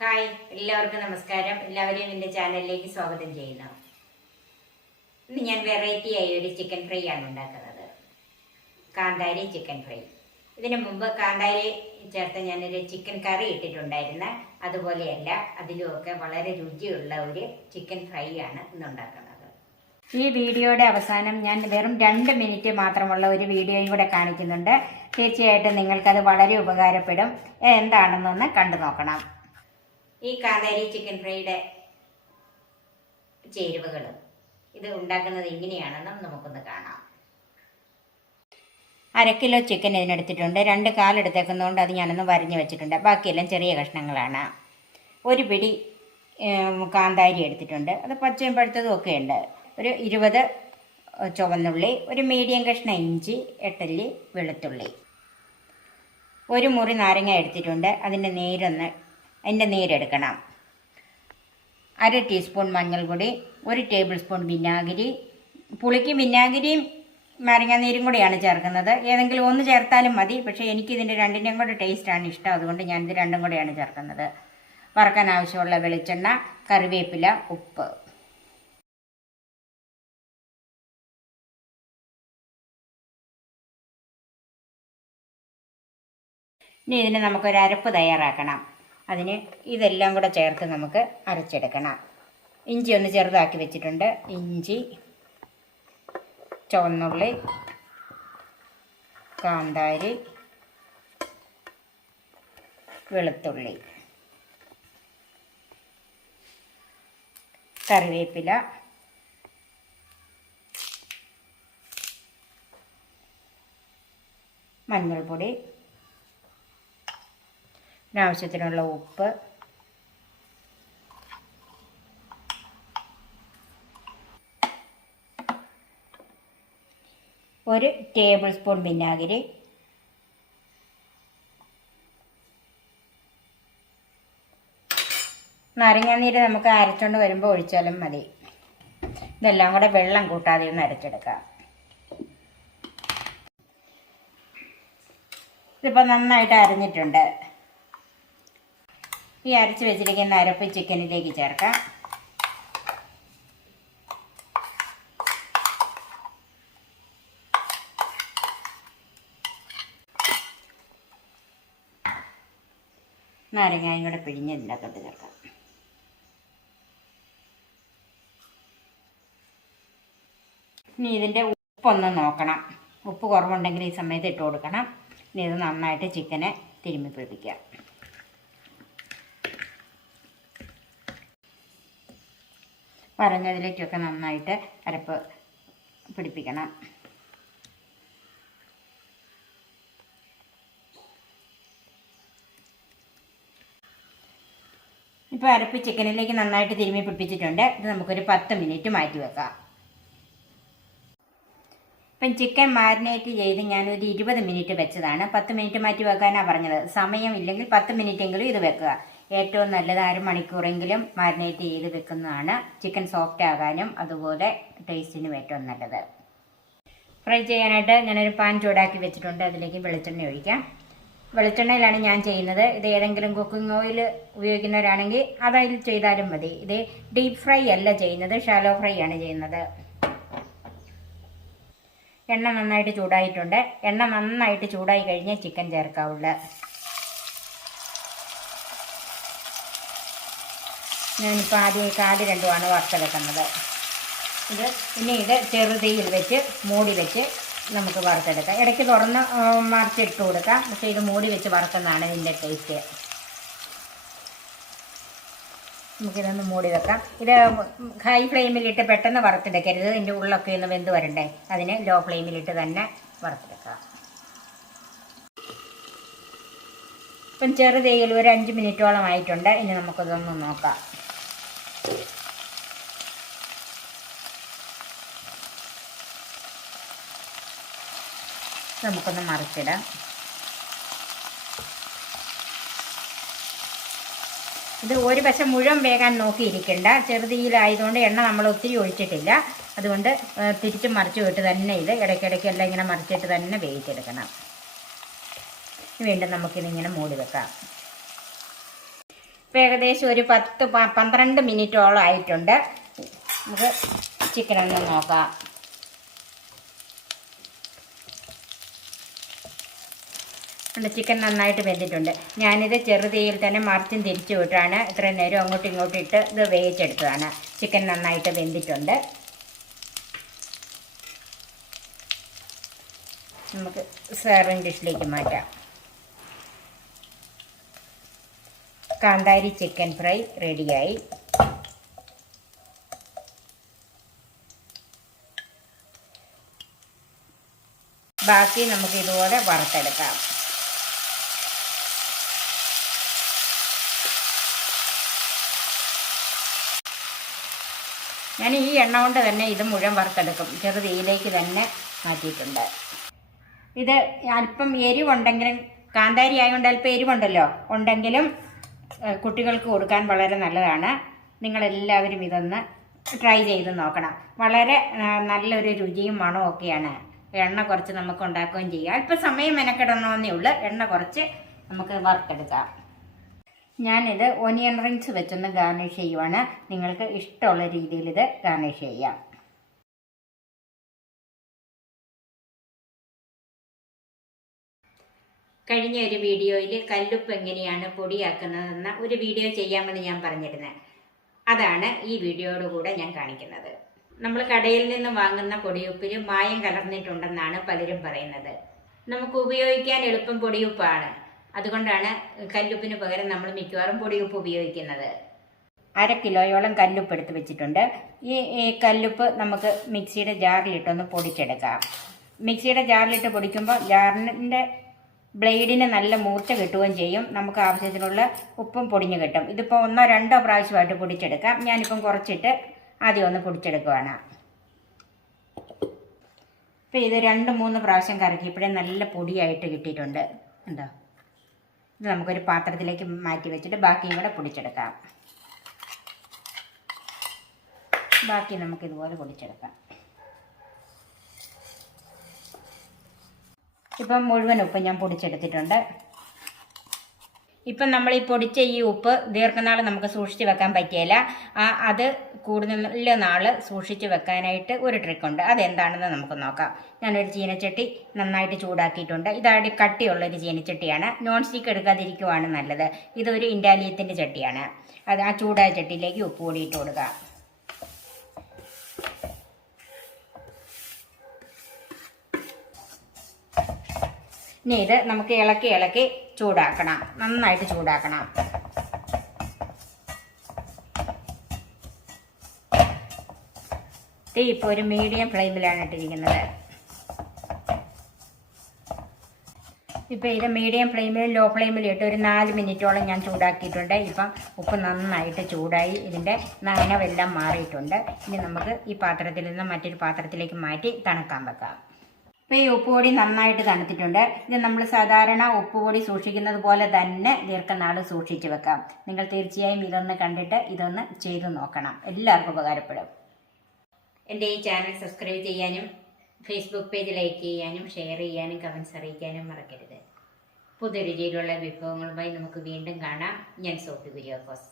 Hi, എല്ലാവർക്കും നമസ്കാരം. എല്ലാവരെയും എൻ്റെ ചാനലിലേക്ക് സ്വാഗതം ചെയ്യുന്നു. ഇന്ന് ഞാൻ വെറൈറ്റി ആയി ഒരു ചിക്കൻ ഫ്രൈ ആണ് ഉണ്ടാക്കുന്നത്. കാന്താരി ചിക്കൻ ഫ്രൈ. ഇതിനു മുമ്പ് കാന്താരി ചേർത്ത് ഞാനൊരു ചിക്കൻ കറി ഇട്ടിട്ടുണ്ടായിരുന്നു. അതുപോലെയല്ല, അതിലുമൊക്കെ വളരെ രുചിയുള്ള ഒരു ചിക്കൻ ഫ്രൈ ആണ് ഇന്ന് ഉണ്ടാക്കുന്നത്. ഈ വീഡിയോയുടെ അവസാനം ഞാൻ വെറും 2 മിനിറ്റ് മാത്രമുള്ള ഒരു വീഡിയോയും കൂടെ കാണിക്കുന്നുണ്ട്. തീർച്ചയായിട്ടും നിങ്ങൾക്കത് വളരെ ഉപകാരപ്പെടും. എന്താണെന്നൊന്ന് കണ്ടു നോക്കണം. ഈ കാന്താരി ചിക്കൻ ഫ്രൈയുടെ ചേരുവകൾ ഇത് ഉണ്ടാക്കുന്നത് എങ്ങനെയാണെന്നും നമുക്കൊന്ന് കാണാം. 1/2 കിലോ ചിക്കൻ ഇതിനെടുത്തിട്ടുണ്ട്. 2 കാലെടുത്തേക്കുന്നതുകൊണ്ട് അത് ഞാനൊന്ന് വരഞ്ഞ് വെച്ചിട്ടുണ്ട്. ബാക്കിയെല്ലാം ചെറിയ കഷ്ണങ്ങളാണ്. ഒരു പിടി കാന്താരി എടുത്തിട്ടുണ്ട്. അത് പച്ചയും പഴുത്തതും ഒക്കെ ഉണ്ട്. ഒരു 20 ചുവന്നുള്ളി, ഒരു മീഡിയം കഷ്ണം ഇഞ്ചി, 8 അല്ലി വെളുത്തുള്ളി, ഒരു മുറി നാരങ്ങ എടുത്തിട്ടുണ്ട്. അതിൻ്റെ നീരെടുക്കണം. 1/2 ടീസ്പൂൺ മഞ്ഞൾപ്പൊടി, 1 ടേബിൾ സ്പൂൺ വിനാഗിരി. പുളിക്ക് വിനാഗിരിയും നാരങ്ങാനീരും കൂടെയാണ് ചേർക്കുന്നത്. ഏതെങ്കിലും ഒന്ന് ചേർത്താലും മതി. പക്ഷേ എനിക്കിതിൻ്റെ രണ്ടിൻ്റെയും കൂടെ ടേസ്റ്റാണ് ഇഷ്ടം. അതുകൊണ്ട് ഞാനിത് രണ്ടും കൂടെയാണ് ചേർക്കുന്നത്. വറക്കാൻ ആവശ്യമുള്ള വെളിച്ചെണ്ണ, കറിവേപ്പില, ഉപ്പ്. ഇനി ഇതിന് നമുക്കൊരു അരപ്പ് തയ്യാറാക്കണം. അതിന് ഇതെല്ലാം കൂടെ ചേർത്ത് നമുക്ക് അരച്ചെടുക്കണം. ഇഞ്ചി ഒന്ന് ചെറുതാക്കി വെച്ചിട്ടുണ്ട്. ഇഞ്ചി, ചുവന്നുള്ളി, കാന്താരി, വെളുത്തുള്ളി, കറിവേപ്പില, മഞ്ഞൾപ്പൊടി, ആവശ്യത്തിനുള്ള ഉപ്പ്, ഒരു ടേബിൾ സ്പൂൺ വിനാഗിരി, നാരങ്ങാനീര് നമുക്ക് അരച്ചുകൊണ്ട് വരുമ്പോൾ ഒഴിച്ചാലും മതി. ഇതെല്ലാം കൂടെ വെള്ളം കൂട്ടാതെ ഒന്ന് അരച്ചെടുക്കാം. ഇതിപ്പോൾ നന്നായിട്ട് അരഞ്ഞിട്ടുണ്ട്. ഈ അരച്ച് വെച്ചിരിക്കുന്ന അരപ്പ് ചിക്കനിലേക്ക് ചേർക്കാം. നാരങ്ങായും കൂടെ പിഴിഞ്ഞ് ഇതിനകത്തോട്ട് ചേർക്കാം. ഇനി ഇതിൻ്റെ ഉപ്പൊന്ന് നോക്കണം. ഉപ്പ് കുറവുണ്ടെങ്കിൽ ഈ സമയത്ത് ഇട്ട് കൊടുക്കണം. ഇനി ഇത് നന്നായിട്ട് ചിക്കനെ തിരുമ്മി പിടിപ്പിക്കാം. വരഞ്ഞതിലേക്കൊക്കെ നന്നായിട്ട് അരപ്പ് പിടിപ്പിക്കണം. ഇപ്പോൾ അരപ്പ് ചിക്കനിലേക്ക് നന്നായിട്ട് തിരുമ്മി പിടിപ്പിച്ചിട്ടുണ്ട്. ഇത് നമുക്കൊരു 10 മിനിറ്റ് മാറ്റി വെക്കാം. ഇപ്പം ചിക്കൻ മാരിനേറ്റ് ചെയ്ത് ഞാനൊരു 20 മിനിറ്റ് വെച്ചതാണ്. 10 മിനിറ്റ് മാറ്റി വെക്കാനാണ് പറഞ്ഞത്. സമയമില്ലെങ്കിൽ 10 മിനിറ്റെങ്കിലും ഇത് വെക്കുക. ഏറ്റവും നല്ലത് അരമണിക്കൂറെങ്കിലും മാരിനേറ്റ് ചെയ്ത് വെക്കുന്നതാണ്. ചിക്കൻ സോഫ്റ്റ് ആകാനും അതുപോലെ ടേസ്റ്റിനും ഏറ്റവും നല്ലത്. ഫ്രൈ ചെയ്യാനായിട്ട് ഞാനൊരു പാൻ ചൂടാക്കി വെച്ചിട്ടുണ്ട്. അതിലേക്ക് വെളിച്ചെണ്ണ ഒഴിക്കാം. വെളിച്ചെണ്ണയിലാണ് ഞാൻ ചെയ്യുന്നത്. ഇത് ഏതെങ്കിലും കുക്കിംഗ് ഓയിൽ ഉപയോഗിക്കുന്നവരാണെങ്കിൽ അതതിൽ ചെയ്താലും മതി. ഇത് ഡീപ്പ് ഫ്രൈ അല്ല ചെയ്യുന്നത്, ഷാലോ ഫ്രൈ ആണ് ചെയ്യുന്നത്. എണ്ണ നന്നായിട്ട് ചൂടായിട്ടുണ്ട്. എണ്ണ നന്നായിട്ട് ചൂടായി കഴിഞ്ഞ് ചിക്കൻ ചേർക്കാവുള്ളൂ. ഞാനിപ്പോൾ ആദ്യം കാല് രണ്ടുമാണ് വറുത്തെടുക്കുന്നത്. ഇത് ചെറുതീയിൽ വെച്ച് മൂടി വെച്ച് നമുക്ക് വറുത്തെടുക്കാം. ഇടയ്ക്ക് തുറന്ന് മറിച്ചിട്ട് കൊടുക്കാം. പക്ഷേ ഇത് മൂടി വെച്ച് വറുക്കുന്നതാണ് ഇതിൻ്റെ ടേസ്റ്റ്. നമുക്കിതൊന്ന് മൂടി വെക്കാം. ഇത് ഹൈ ഫ്ലെയിമിലിട്ട് പെട്ടെന്ന് വറുത്തെടുക്കരുത്. ഇതിൻ്റെ ഉള്ളൊക്കെ ഒന്ന് വെന്ത് വരണ്ടേ. അതിന് ലോ ഫ്ലെയിമിലിട്ട് തന്നെ വറുത്തെടുക്കാം. ഇപ്പം ചെറുതീയിൽ ഒരു 5 മിനിറ്റോളം ആയിട്ടുണ്ട്. ഇനി നമുക്കിതൊന്ന് നോക്കാം. നമുക്കൊന്ന് മറിച്ചിടാം. ഇത് ഒരു വശം മുഴുവൻ വേകാൻ നോക്കിയിരിക്കണ്ട. ചെറുതീയിലായതുകൊണ്ട് എണ്ണ നമ്മൾ ഒത്തിരി ഒഴിച്ചിട്ടില്ല. അതുകൊണ്ട് തിരിച്ചും മറിച്ചും ഇട്ട് തന്നെ ഇത് ഇടയ്ക്കിടയ്ക്ക് എല്ലാം ഇങ്ങനെ മറിച്ചിട്ട് തന്നെ വേവിച്ചെടുക്കണം. വീണ്ടും നമുക്കിതിങ്ങനെ മൂടി വെക്കാം. ഇപ്പോൾ ഏകദേശം ഒരു 12 മിനിറ്റോളം ആയിട്ടുണ്ട്. നമുക്ക് ചിക്കൻ ഒന്ന് നോക്കാം. ചിക്കൻ നന്നായിട്ട് വെന്തിട്ടുണ്ട്. ഞാനിത് ചെറുതീയിൽ തന്നെ മറിച്ചും തിരിച്ചു വിട്ടാണ് ഇത്രയും നേരം അങ്ങോട്ടും ഇങ്ങോട്ടും ഇട്ട് ഇത് വേവിച്ചെടുത്തതാണ്. ചിക്കൻ നന്നായിട്ട് വെന്തിട്ടുണ്ട്. നമുക്ക് സെർവിങ് ഡിഷിലേക്ക് മാറ്റാം. കാന്താരി ചിക്കൻ ഫ്രൈ റെഡിയായി. ബാക്കി നമുക്ക് ഇതുപോലെ വറുത്തെടുക്കാം. ഞാൻ ഈ എണ്ണ കൊണ്ട് തന്നെ ഇത് മുഴുവൻ വറുത്തെടുക്കും. ചെറുതീയിലേക്ക് തന്നെ മാറ്റിയിട്ടുണ്ട്. ഇത് അല്പം എരിവുണ്ടെങ്കിലും, കാന്താരി ആയതുകൊണ്ട് അല്പം എരിവുണ്ടല്ലോ ഉണ്ടെങ്കിലും കുട്ടികൾക്ക് കൊടുക്കാൻ വളരെ നല്ലതാണ്. നിങ്ങളെല്ലാവരും ഇതൊന്ന് ട്രൈ ചെയ്ത് നോക്കണം. വളരെ നല്ലൊരു രുചിയും മണവും ഒക്കെയാണ്. എണ്ണ കുറച്ച് നമുക്ക് ഉണ്ടാക്കുകയും ചെയ്യാം. അല്പം സമയം മെനക്കെടണമെന്നേ ഉള്ളൂ. എണ്ണ കുറച്ച് നമുക്ക് വറുത്തെടുക്കാം. ഞാനിത് ഓനിയൻ റിങ്സ് വെച്ചൊന്ന് ഗാർണിഷ് ചെയ്യുവാണ്. നിങ്ങൾക്ക് ഇഷ്ടമുള്ള രീതിയിൽ ഇത് ഗാർണിഷ് ചെയ്യാം. കഴിഞ്ഞ ഒരു വീഡിയോയിൽ കല്ലുപ്പ് എങ്ങനെയാണ് പൊടിയാക്കുന്നതെന്ന ഒരു വീഡിയോ ചെയ്യാമെന്ന് ഞാൻ പറഞ്ഞിരുന്നത്. അതാണ് ഈ വീഡിയോയോട് കൂടെ ഞാൻ കാണിക്കുന്നത്. നമ്മൾ കടയിൽ നിന്ന് വാങ്ങുന്ന പൊടിയുപ്പിൽ മായം കലർന്നിട്ടുണ്ടെന്നാണ് പലരും പറയുന്നത്. നമുക്ക് ഉപയോഗിക്കാൻ എളുപ്പം പൊടിയുപ്പാണ്. അതുകൊണ്ടാണ് കല്ലുപ്പിന് പകരം നമ്മൾ മിക്കവാറും പൊടിയുപ്പ് ഉപയോഗിക്കുന്നത്. 1/2 കിലോയോളം കല്ലുപ്പ് എടുത്ത് വെച്ചിട്ടുണ്ട്. ഈ കല്ലുപ്പ് നമുക്ക് മിക്സിയുടെ ജാറിലിട്ടൊന്ന് പൊടിച്ചെടുക്കാം. മിക്സിയുടെ ജാറിലിട്ട് പൊടിക്കുമ്പോൾ ജാറിൻ്റെ ബ്ലേഡിന് നല്ല മൂർച്ച കിട്ടുകയും ചെയ്യും. നമുക്ക് ആവശ്യത്തിനുള്ള ഉപ്പും പൊടിഞ്ഞു കിട്ടും. ഇതിപ്പോൾ 1-2 പ്രാവശ്യമായിട്ട് പൊടിച്ചെടുക്കാം. ഞാനിപ്പം കുറച്ചിട്ട് ആദ്യം ഒന്ന് പൊടിച്ചെടുക്കുകയാണ്. ഇപ്പം ഇത് 2-3 പ്രാവശ്യം കറക്കിയപ്പോഴേ നല്ല പൊടിയായിട്ട് കിട്ടിയിട്ടുണ്ട്. ഉണ്ടോ? ഇത് നമുക്കൊരു പാത്രത്തിലേക്ക് മാറ്റി വെച്ചിട്ട് ബാക്കിയും കൂടെ പൊടിച്ചെടുക്കാം. ബാക്കി നമുക്കിതുപോലെ പൊടിച്ചെടുക്കാം. ഇപ്പം മുഴുവൻ ഉപ്പ് ഞാൻ പൊടിച്ചെടുത്തിട്ടുണ്ട്. ഇപ്പം നമ്മൾ ഈ പൊടിച്ച ഈ ഉപ്പ് ദീർഘനാൾ നമുക്ക് സൂക്ഷിച്ച് വെക്കാൻ പറ്റിയില്ല. അത് കൂടുതൽ നാൾ സൂക്ഷിച്ച് വെക്കാനായിട്ട് ഒരു ട്രിക്കുണ്ട്. അതെന്താണെന്ന് നമുക്ക് നോക്കാം. ഞാനൊരു ചീനച്ചട്ടി നന്നായിട്ട് ചൂടാക്കിയിട്ടുണ്ട്. ഇതാടി കട്ടിയുള്ളൊരു ചീനച്ചട്ടിയാണ്. നോൺ സ്റ്റിക്ക് എടുക്കാതിരിക്കുവാണ് നല്ലത്. ഇതൊരു ഇൻഡാലിയത്തിൻ്റെ ചട്ടിയാണ്. അത് ആ ചൂടായ ചട്ടിയിലേക്ക് ഉപ്പ് പൊടി ഇട്ട് കൊടുക്കുക. ഇനി ഇത് നമുക്ക് ഇളക്കി ചൂടാക്കണം. നന്നായിട്ട് ചൂടാക്കണം. തീ ഇപ്പോൾ ഒരു മീഡിയം ഫ്ലെയിമിലാണ് ഇട്ടിരിക്കുന്നത്. ഇപ്പോൾ ഇത് മീഡിയം ഫ്ലെയിമിൽ ലോ ഫ്ലെയിമിൽ ഇട്ട് ഒരു 4 മിനിറ്റോളം ഞാൻ ചൂടാക്കിയിട്ടുണ്ട്. ഇപ്പം ഉപ്പ് നന്നായിട്ട് ചൂടായി ഇതിൻ്റെ നനവെല്ലാം മാറിയിട്ടുണ്ട്. ഇനി നമുക്ക് ഈ പാത്രത്തിൽ നിന്ന് മറ്റൊരു പാത്രത്തിലേക്ക് മാറ്റി തണുക്കാൻ വെക്കാം. ഇപ്പോൾ ഈ ഉപ്പുപൊടി നന്നായിട്ട് തണുത്തിട്ടുണ്ട്. ഇത് നമ്മൾ സാധാരണ ഉപ്പുപൊടി സൂക്ഷിക്കുന്നത് പോലെ തന്നെ ദീർഘനാൾ സൂക്ഷിച്ച് വെക്കാം. നിങ്ങൾ തീർച്ചയായും ഇതൊന്ന് കണ്ടിട്ട് ഇതൊന്ന് ചെയ്തു നോക്കണം. എല്ലാവർക്കും ഉപകാരപ്പെടും. എൻ്റെ ഈ ചാനൽ സബ്സ്ക്രൈബ് ചെയ്യാനും ഫേസ്ബുക്ക് പേജ് ലൈക്ക് ചെയ്യാനും ഷെയർ ചെയ്യാനും കമൻസ് അറിയിക്കാനും മറക്കരുത്. പുതിയ രുചിയിലുള്ള വിഭവങ്ങളുമായി നമുക്ക് വീണ്ടും കാണാം. ഞാൻ സോഫി കുര്യാക്കോസ്.